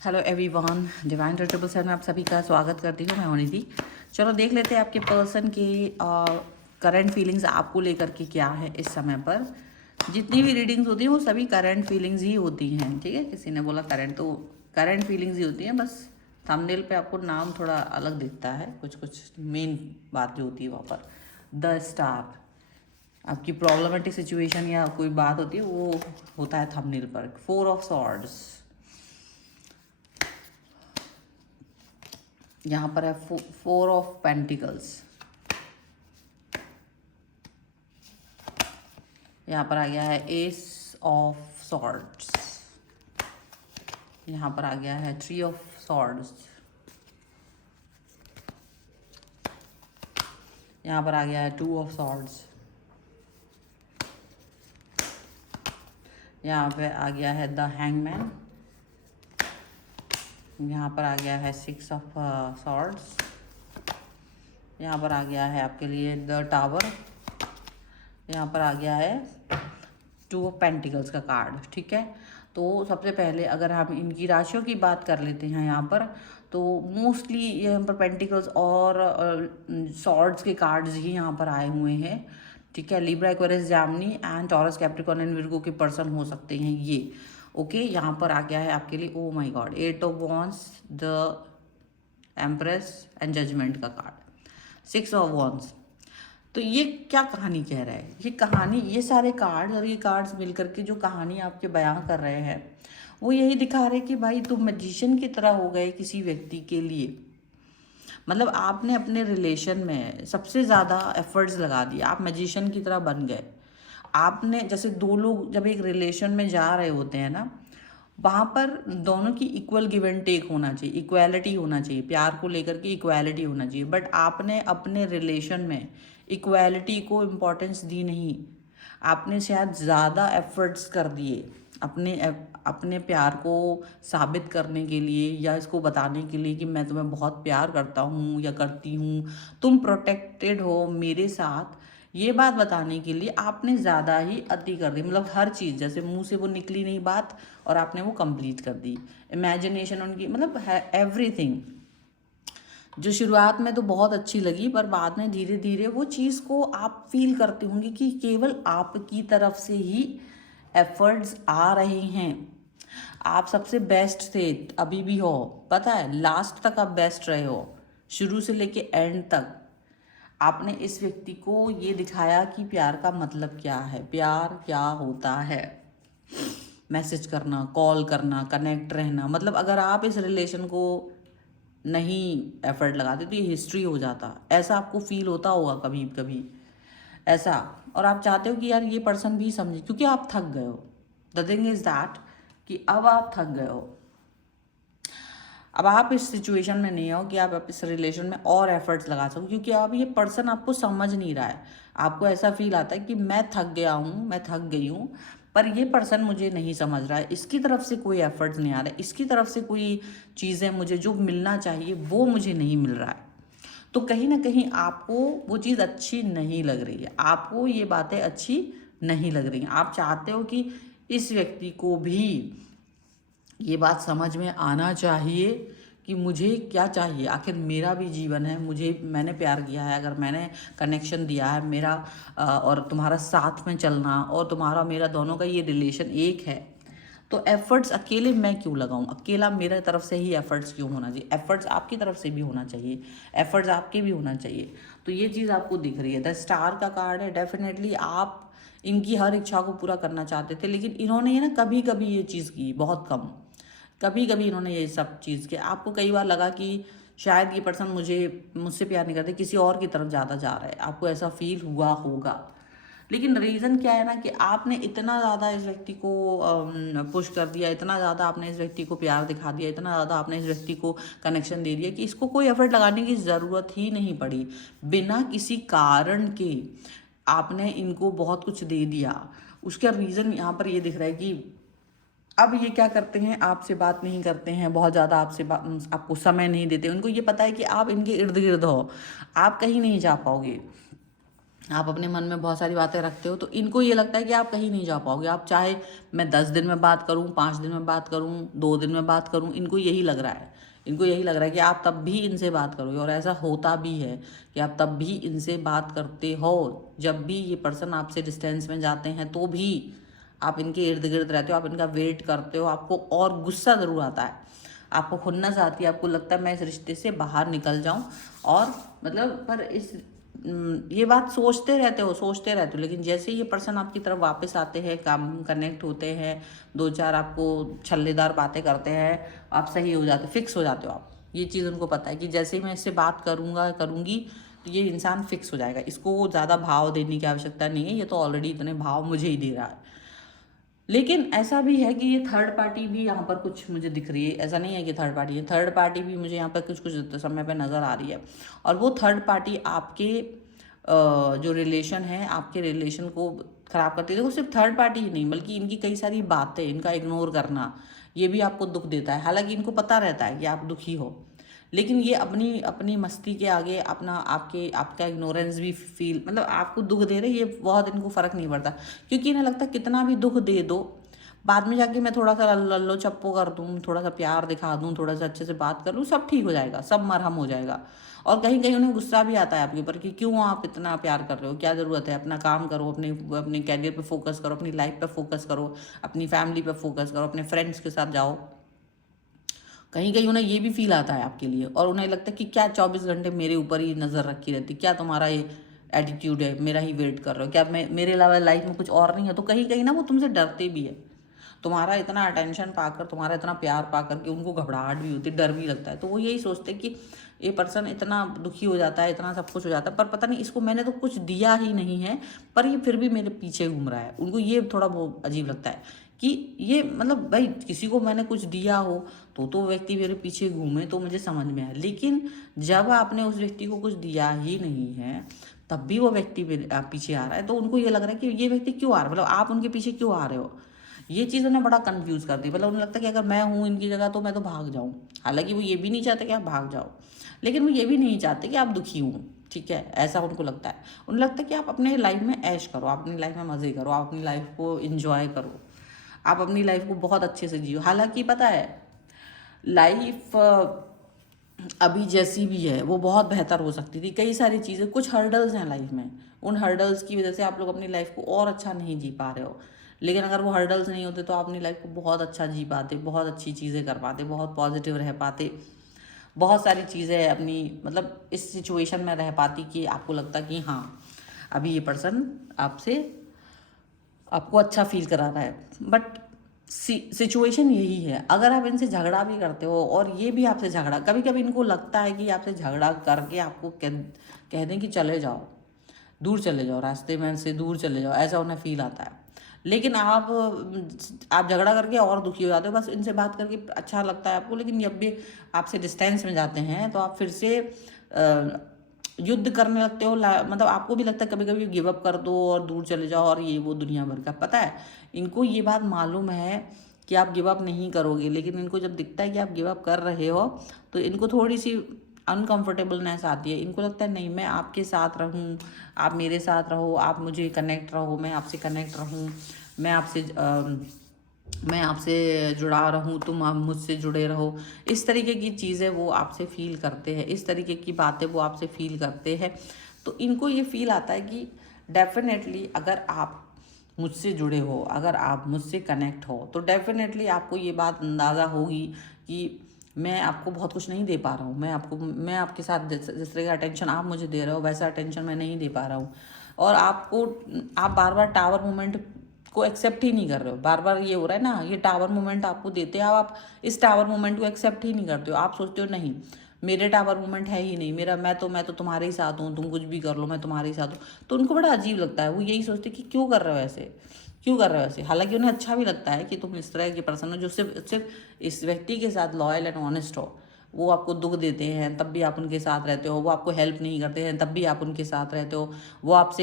Hello everyone, divine triple seven में आप सभी का स्वागत करती हूँ। मैं होनी थी। चलो देख लेते हैं आपके पर्सन के करंट फीलिंग्स आपको लेकर के क्या है इस समय पर। जितनी भी रीडिंग्स होती हैं वो सभी करंट फीलिंग्स ही होती हैं, ठीक है। किसी ने बोला करंट, तो करंट फीलिंग्स ही होती हैं। बस थंबनेल पे आपको नाम थोड़ा अलग दिखता है, कुछ कुछ मेन बात जो होती है वहाँ पर द स्टार, आपकी प्रॉब्लमेटिक सिचुएशन या कोई बात होती है वो होता है थंबनेल पर। 4 ऑफ सॉर्ड्स, यहाँ पर है 4 ऑफ पेंटिकल्स, यहाँ पर आ गया है एस ऑफ सॉर्ड्स, यहाँ पर आ गया है 3 ऑफ सॉर्ड्स, यहाँ पर आ गया है 2 ऑफ सॉर्ड्स, यहाँ पे आ गया है द हैंगमैन, यहाँ पर आ गया है 6 ऑफ सॉर्ड्स, यहाँ पर आ गया है आपके लिए द टावर, यहाँ पर आ गया है 2 ऑफ पेंटिकल्स का कार्ड, ठीक है। तो सबसे पहले अगर हम इनकी राशियों की बात कर लेते हैं यहाँ पर, तो मोस्टली यहाँ पर पेंटिकल्स और सॉर्ड्स के कार्ड्स ही यहाँ पर आए हुए हैं, ठीक है। Libra, Aquarius, Jaimini and taurus, Capricorn and Virgo के पर्सन हो सकते हैं ये, ओके। यहाँ पर आ गया है आपके लिए, oh my God, 8 of wands, the empress and judgment का कार्ड, 6 ऑफ वॉन्ड्स। तो ये क्या कहानी कह रहा है? ये कहानी, ये सारे कार्ड्स और ये कार्ड्स मिलकर के जो कहानी आपके बयां कर रहे हैं वो यही दिखा रहे कि भाई तुम मैजिशियन की तरह हो गए किसी व्यक्ति के लिए। मतलब आपने अपने रिलेशन में सबसे ज़्यादा एफर्ट्स लगा दिए, आप मैजिशियन की तरह बन गए। आपने, जैसे दो लोग जब एक रिलेशन में जा रहे होते हैं ना, वहाँ पर दोनों की इक्वल गिव एंड टेक होना चाहिए, इक्वालिटी होना चाहिए, प्यार को लेकर के इक्वालिटी होना चाहिए। बट आपने अपने रिलेशन में इक्वालिटी को इम्पोर्टेंस दी नहीं, आपने शायद ज़्यादा एफर्ट्स कर दिए अपने प्यार को साबित करने के लिए, या इसको बताने के लिए कि मैं तुम्हें बहुत प्यार करता हूँ या करती हूँ, तुम प्रोटेक्टेड हो मेरे साथ, ये बात बताने के लिए आपने ज़्यादा ही अति कर दी। मतलब हर चीज़, जैसे मुंह से वो निकली नहीं बात और आपने वो कंप्लीट कर दी। इमेजिनेशन उनकी, मतलब है एवरीथिंग, जो शुरुआत में तो बहुत अच्छी लगी पर बाद में धीरे धीरे वो चीज़ को आप फील करते होंगे कि केवल आपकी तरफ से ही एफर्ट्स आ रहे हैं। आप सबसे बेस्ट थे, अभी भी हो, पता है, लास्ट तक आप बेस्ट रहे हो, शुरू से लेके एंड तक। आपने इस व्यक्ति को ये दिखाया कि प्यार का मतलब क्या है, प्यार क्या होता है, मैसेज करना, कॉल करना, कनेक्ट रहना। मतलब अगर आप इस रिलेशन को नहीं एफर्ट लगाते तो ये हिस्ट्री हो जाता। ऐसा आपको फील होता होगा कभी कभी ऐसा, और आप चाहते हो कि यार ये पर्सन भी समझे, क्योंकि आप थक गए हो। द थिंग इज दैट कि अब आप थक गए हो, अब आप इस सिचुएशन में नहीं हो कि आप इस रिलेशन में और एफर्ट्स लगा सको, क्योंकि अब ये पर्सन आपको समझ नहीं रहा है। आपको ऐसा फील आता है कि मैं थक गया हूँ, मैं थक गई हूँ, पर ये पर्सन मुझे नहीं समझ रहा है, इसकी तरफ से कोई एफर्ट्स नहीं आ रहा है, इसकी तरफ से कोई चीज़ें मुझे जो मिलना चाहिए वो मुझे नहीं मिल रहा है। तो कहीं ना कहीं आपको वो चीज़ अच्छी नहीं लग रही है, आपको ये बातें अच्छी नहीं लग रही हैं। आप चाहते हो कि इस व्यक्ति को भी ये बात समझ में आना चाहिए कि मुझे क्या चाहिए, आखिर मेरा भी जीवन है, मैंने प्यार किया है, अगर मैंने कनेक्शन दिया है मेरा और तुम्हारा साथ में चलना, और तुम्हारा मेरा दोनों का ये रिलेशन एक है, तो एफर्ट्स अकेले मैं क्यों लगाऊं, अकेला मेरे तरफ से ही एफर्ट्स क्यों होना चाहिए? एफर्ट्स आपकी तरफ से भी होना चाहिए, एफर्ट्स आपके भी होना चाहिए। तो ये चीज़ आपको दिख रही है। द स्टार का कार्ड है, डेफिनेटली आप इनकी हर इच्छा को पूरा करना चाहते थे, लेकिन इन्होंने ये ना कभी कभी ये चीज़ की, बहुत कम, कभी कभी इन्होंने ये सब चीज़ की। आपको कई बार लगा कि शायद ये पर्सन मुझसे प्यार नहीं करते, किसी और की तरफ ज़्यादा जा रहा है, आपको ऐसा फील हुआ होगा। लेकिन रीज़न क्या है ना कि आपने इतना ज़्यादा इस व्यक्ति को पुश कर दिया, इतना ज़्यादा आपने इस व्यक्ति को प्यार दिखा दिया, इतना ज़्यादा आपने इस व्यक्ति को कनेक्शन दे दिया कि इसको कोई एफर्ट लगाने की ज़रूरत ही नहीं पड़ी। बिना किसी कारण के आपने इनको बहुत कुछ दे दिया। उसका रीज़न यहाँ पर ये दिख रहा है कि अब ये क्या करते हैं, आपसे बात नहीं करते हैं, बहुत ज़्यादा आपको समय नहीं देते। उनको ये पता है कि आप इनके इर्द गिर्द हो, आप कहीं नहीं जा पाओगे, आप अपने मन में बहुत सारी बातें रखते हो, तो इनको ये लगता है कि आप कहीं नहीं जा पाओगे। आप चाहे मैं 10 दिन में बात करूं, 5 दिन में बात करूं, 2 दिन में बात करूं, इनको यही लग रहा है। इनको यही लग रहा है कि आप तब भी इनसे बात करोगे, और ऐसा होता भी है कि आप तब भी इनसे बात करते हो। जब भी ये पर्सन आपसे डिस्टेंस में जाते हैं तो भी आप इनके इर्द गिर्द रहते हो, आप इनका वेट करते हो। आपको और गुस्सा ज़रूर आता है, आपको खुन्नस आती है, आपको लगता है मैं इस रिश्ते से बाहर निकल जाऊं। और मतलब पर ये बात सोचते रहते हो, लेकिन जैसे ये पर्सन आपकी तरफ वापस आते हैं, काम कनेक्ट होते हैं, 2-4 आपको छल्लेदार बातें करते हैं, आप सही हो जाते, फिक्स हो जाते हो आप। ये चीज़ उनको पता है कि जैसे ही मैं इससे बात करूँगी तो ये इंसान फिक्स हो जाएगा, इसको ज़्यादा भाव देने की आवश्यकता नहीं है, ये तो ऑलरेडी इतने भाव मुझे ही दे रहा है। लेकिन ऐसा भी है कि ये थर्ड पार्टी भी यहाँ पर कुछ मुझे दिख रही है। ऐसा नहीं है कि थर्ड पार्टी है, थर्ड पार्टी भी मुझे यहाँ पर कुछ कुछ समय पे नज़र आ रही है। और वो थर्ड पार्टी आपके जो रिलेशन है, आपके रिलेशन को ख़राब करती है। देखो, सिर्फ थर्ड पार्टी ही नहीं, बल्कि इनकी कई सारी बातें, इनका इग्नोर करना, ये भी आपको दुख देता है। हालांकि इनको पता रहता है कि आप दुखी हो, लेकिन ये अपनी अपनी मस्ती के आगे अपना आपका इग्नोरेंस भी फील, मतलब आपको दुख दे रहे, ये बहुत इनको फ़र्क नहीं पड़ता। क्योंकि इन्हें लगता है कितना भी दुख दे दो, बाद में जाके मैं थोड़ा सा लल्लो चप्पो कर दूँ, थोड़ा सा प्यार दिखा दूँ, थोड़ा सा अच्छे से बात कर लूँ, सब ठीक हो जाएगा, सब मरहम हो जाएगा। और कहीं कहीं उन्हें गुस्सा भी आता है आपके ऊपर कि क्यों आप इतना प्यार कर रहे हो, क्या ज़रूरत है, अपना काम करो, अपने अपने कैरियर पे फोकस करो, अपनी लाइफ पे फोकस करो, अपनी फैमिली पे फोकस करो, अपने फ्रेंड्स के साथ जाओ। कहीं कहीं उन्हें ये भी फील आता है आपके लिए, और उन्हें लगता है कि क्या 24 घंटे मेरे ऊपर ही नज़र रखी रहती, क्या तुम्हारा ये एटीट्यूड है, मेरा ही वेट कर रहे हो, क्या मैं मेरे अलावा लाइफ में कुछ और नहीं है। तो कहीं कहीं ना वो तुमसे डरते भी है, तुम्हारा इतना अटेंशन पाकर, तुम्हारा इतना प्यार पाकर के उनको घबराहट भी होती है, डर भी लगता है। तो वो यही सोचते हैं कि ये पर्सन इतना दुखी हो जाता है, इतना सब कुछ हो जाता है, पर पता नहीं इसको मैंने तो कुछ दिया ही नहीं है, पर ये फिर भी मेरे पीछे घूम रहा है। उनको ये थोड़ा बहुत अजीब लगता है कि ये, मतलब भाई किसी को मैंने कुछ दिया हो तो व्यक्ति मेरे पीछे घूमे तो मुझे समझ में आए, लेकिन जब आपने उस व्यक्ति को कुछ दिया ही नहीं है तब भी वो व्यक्ति पीछे आ रहा है, तो उनको ये लग रहा है कि ये व्यक्ति क्यों आ रहा है, मतलब आप उनके पीछे क्यों आ रहे हो। ये चीज़ उन्हें बड़ा कंफ्यूज करती है। मतलब उन्हें लगता है कि अगर मैं हूँ इनकी जगह तो मैं तो भाग जाऊँ। हालांकि वो ये भी नहीं चाहते कि आप भाग जाओ, लेकिन वो ये भी नहीं चाहते कि आप दुखी हों, ठीक है, ऐसा उनको लगता है। उन्हें लगता है कि आप अपने लाइफ में ऐश करो, आप अपनी लाइफ में मज़े करो, आप अपनी लाइफ को इंजॉय करो, आप अपनी लाइफ को बहुत अच्छे से जियो। हालांकि पता है, लाइफ अभी जैसी भी है वो बहुत बेहतर हो सकती थी। कई सारी चीज़ें, कुछ हर्डल्स हैं लाइफ में, उन हर्डल्स की वजह से आप लोग अपनी लाइफ को और अच्छा नहीं जी पा रहे हो। लेकिन अगर वो हर्डल्स नहीं होते तो आप अपनी लाइफ को बहुत अच्छा जी पाते, बहुत अच्छी चीज़ें कर पाते, बहुत पॉजिटिव रह पाते, बहुत सारी चीज़ें अपनी, मतलब इस सिचुएशन में रह पाती कि आपको लगता कि हाँ अभी ये पर्सन आपसे आपको अच्छा फील करा रहा है। बट सिचुएशन यही है, अगर आप इनसे झगड़ा भी करते हो और ये भी आपसे झगड़ा, कभी कभी इनको लगता है कि आपसे झगड़ा करके आपको कह दें कि चले जाओ, दूर चले जाओ, रास्ते में से दूर चले जाओ, ऐसा उन्हें फील आता है। लेकिन आप झगड़ा करके और दुखी हो जाते हो। बस इनसे बात करके अच्छा लगता है आपको, लेकिन जब भी आपसे डिस्टेंस में जाते हैं तो आप फिर से युद्ध करने लगते हो। मतलब आपको भी लगता है कभी कभी गिव अप कर दो और दूर चले जाओ, और ये वो दुनिया भर का। पता है इनको ये बात मालूम है कि आप गिव अप नहीं करोगे, लेकिन इनको जब दिखता है कि आप गिव अप कर रहे हो तो इनको थोड़ी सी अनकंफर्टेबलनेस आती है। इनको लगता है नहीं, मैं आपके साथ रहूं, आप मेरे साथ रहो, आप मुझे कनेक्ट रहो, मैं आपसे कनेक्ट रहूं, मैं आपसे जुड़ा रहूं, तुम आप मुझसे जुड़े रहो। इस तरीके की चीज़ें वो आपसे फील करते हैं, इस तरीके की बातें वो आपसे फील करते हैं। तो इनको ये फील आता है कि डेफिनेटली अगर आप मुझसे जुड़े हो, अगर आप मुझसे कनेक्ट हो, तो डेफिनेटली आपको ये बात अंदाज़ा होगी कि मैं आपको बहुत कुछ नहीं दे पा रहा हूँ। मैं आपके साथ जिस तरह का अटेंशन आप मुझे दे रहे हो वैसा अटेंशन मैं नहीं दे पा रहा हूँ। और आप बार बार टावर मोमेंट को एक्सेप्ट ही नहीं कर रहे हो। बार बार ये हो रहा है ना, ये टावर मोमेंट आपको देते हैं, आप इस टावर मोमेंट को एक्सेप्ट ही नहीं करते हो। आप सोचते हो नहीं, मेरे टावर मोमेंट है ही नहीं, मैं तो तुम्हारे ही साथ हूँ, तुम कुछ भी कर लो मैं तुम्हारे ही साथ हूँ। तो उनको बड़ा अजीब लगता है, वो यही सोचते कि क्यों कर रहे हो ऐसे, क्यों कर रहे हो ऐसे। हालांकि उन्हें अच्छा भी लगता है कि तुम इस तरह के पर्सन हो जो सिर्फ इस व्यक्ति के साथ लॉयल एंड ऑनेस्ट हो। वो आपको दुख देते हैं तब भी आप उनके साथ रहते हो, वो आपको हेल्प नहीं करते हैं तब भी आप उनके साथ रहते हो, वो आप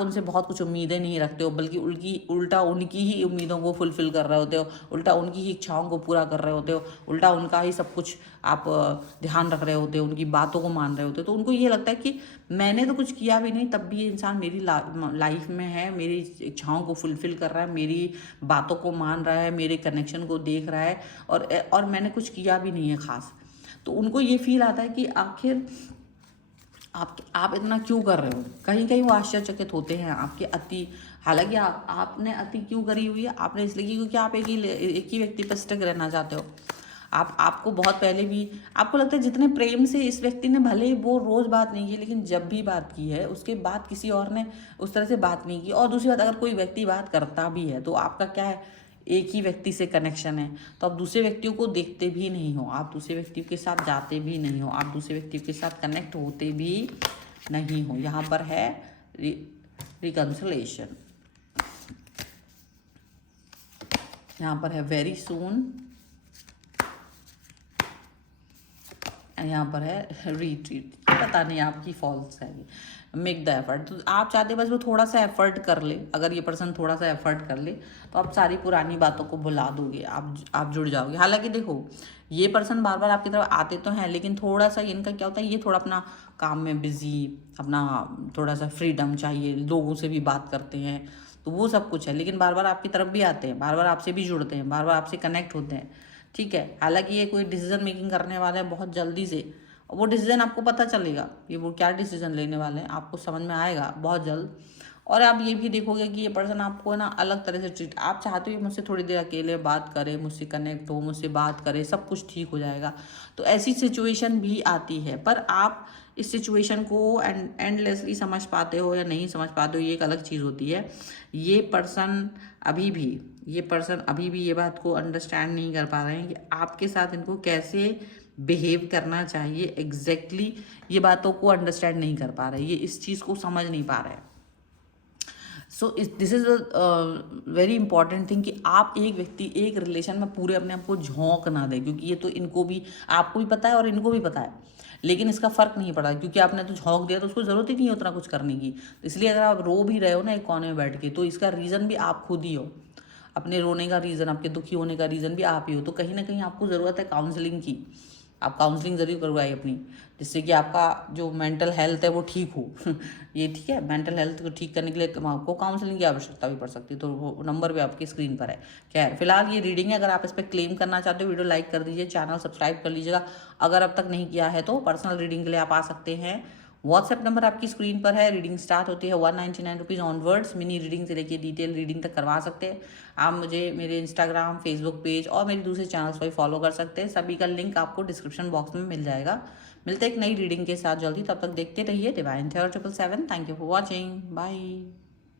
उनसे बहुत कुछ उम्मीदें नहीं रखते हो, बल्कि उल्टा उनकी ही उम्मीदों को फुलफिल कर रहे होते हो, उल्टा उनकी ही इच्छाओं को पूरा कर रहे होते हो, उल्टा उनका ही सब कुछ आप ध्यान रख रहे होते हो, उनकी बातों को मान रहे होते हो। तो उनको ये लगता है कि मैंने तो कुछ किया भी नहीं, तब भी ये इंसान मेरी लाइफ में है, मेरी इच्छाओं को फुलफिल कर रहा है, मेरी बातों को मान रहा है, मेरे कनेक्शन को देख रहा है, और मैंने कुछ किया भी नहीं है खास। तो उनको ये फील आता है कि आखिर आप इतना क्यों कर रहे हो। कहीं कहीं वो आश्चर्यचकित होते हैं आपके अति। हालांकि आपने अति क्यों करी हुई है, आपने इसलिए की क्योंकि आप एक ही व्यक्ति पर स्टक रहना चाहते हो। आपको बहुत पहले भी आपको लगता है जितने प्रेम से इस व्यक्ति ने, भले ही वो रोज़ बात नहीं की, लेकिन जब भी बात की है उसके बाद किसी और ने उस तरह से बात नहीं की। और दूसरी बात, अगर कोई व्यक्ति बात करता भी है तो आपका क्या है, एक ही व्यक्ति से कनेक्शन है, तो आप दूसरे व्यक्तियों को देखते भी नहीं हो, आप दूसरे व्यक्तियों के साथ जाते भी नहीं हो, आप दूसरे व्यक्तियों के साथ कनेक्ट होते भी नहीं हो। यहाँ पर है रिकंसिलेशन, यहाँ पर है वेरी सून, यहाँ पर है रिट्रीट। पता नहीं आपकी फॉल्स है ये। मेक द एफर्ट, तो आप चाहते बस वो थोड़ा सा एफर्ट कर ले। अगर ये पर्सन थोड़ा सा एफर्ट कर ले तो आप सारी पुरानी बातों को भुला दोगे, आप जुड़ जाओगे। हालांकि देखो, ये पर्सन बार बार आपकी तरफ आते तो हैं, लेकिन थोड़ा सा इनका क्या होता है, ये थोड़ा अपना काम में बिजी, अपना थोड़ा सा फ्रीडम चाहिए, लोगों से भी बात करते हैं, तो वो सब कुछ है। लेकिन बार बार आपकी तरफ भी आते हैं, बार बार आपसे भी जुड़ते हैं, बार बार आपसे कनेक्ट होते हैं, ठीक है। हालांकि ये कोई डिसीजन मेकिंग करने वाला है बहुत जल्दी से, और वो डिसीजन आपको पता चलेगा, ये वो क्या डिसीजन लेने वाले हैं आपको समझ में आएगा बहुत जल्द। और आप ये भी देखोगे कि ये पर्सन आपको ना अलग तरह से ट्रीट, आप चाहते हो मुझसे थोड़ी देर अकेले बात करे, मुझसे कनेक्ट हो, मुझसे बात करे, सब कुछ ठीक हो जाएगा। तो ऐसी सिचुएशन भी आती है, पर आप इस सिचुएशन को एंडलेसली समझ पाते हो या नहीं समझ पाते हो, ये एक अलग चीज़ होती है। ये पर्सन अभी भी ये बात को अंडरस्टैंड नहीं कर पा रहे हैं कि आपके साथ इनको कैसे बिहेव करना चाहिए एग्जैक्टली। ये बातों को अंडरस्टैंड नहीं कर पा रहे, ये इस चीज़ को समझ नहीं पा रहे हैं। So this is a very important thing कि आप एक व्यक्ति एक रिलेशन में पूरे अपने आप को झोंक ना दें, क्योंकि ये तो इनको भी, आपको भी पता है और इनको भी पता है, लेकिन इसका फ़र्क नहीं पड़ा क्योंकि आपने तो झोंक दिया, तो उसको ज़रूरत ही नहीं है उतना कुछ करने की। तो इसलिए अगर आप रो भी रहे हो ना एक कोने में बैठ के, तो इसका रीज़न भी आप खुद ही हो। अपने रोने का रीज़न, आपके दुखी होने का रीज़न भी आप ही हो। तो कहीं ना कहीं आपको ज़रूरत है काउंसलिंग की। आप काउंसलिंग ज़रूर करवाइए अपनी, जिससे कि आपका जो मेंटल हेल्थ है वो ठीक हो। ये ठीक है, मेंटल हेल्थ को ठीक करने के लिए आपको काउंसलिंग की आवश्यकता भी पड़ सकती है, तो वो नंबर भी आपकी स्क्रीन पर है। खैर फिलहाल ये रीडिंग है, अगर आप इस पर क्लेम करना चाहते हो वीडियो लाइक कर दीजिए, चैनल सब्सक्राइब कर लीजिएगा। अगर अब तक नहीं किया है तो पर्सनल रीडिंग के लिए आप आ सकते हैं। व्हाट्सएप नंबर आपकी स्क्रीन पर है। रीडिंग स्टार्ट होती है 199 रुपीज़ ऑनवर्ड्स। मिनी रीडिंग से लेके डिटेल रीडिंग तक करवा सकते हैं। आप मुझे मेरे इंस्टाग्राम, फेसबुक पेज और मेरे दूसरे चैनल्स पर फॉलो कर सकते हैं। सभी का लिंक आपको डिस्क्रिप्शन बॉक्स में मिल जाएगा। मिलते हैं एक नई रीडिंग के साथ जल्दी, तब तक देखते रहिए Divine Thevar 777। Thank you for watching, bye.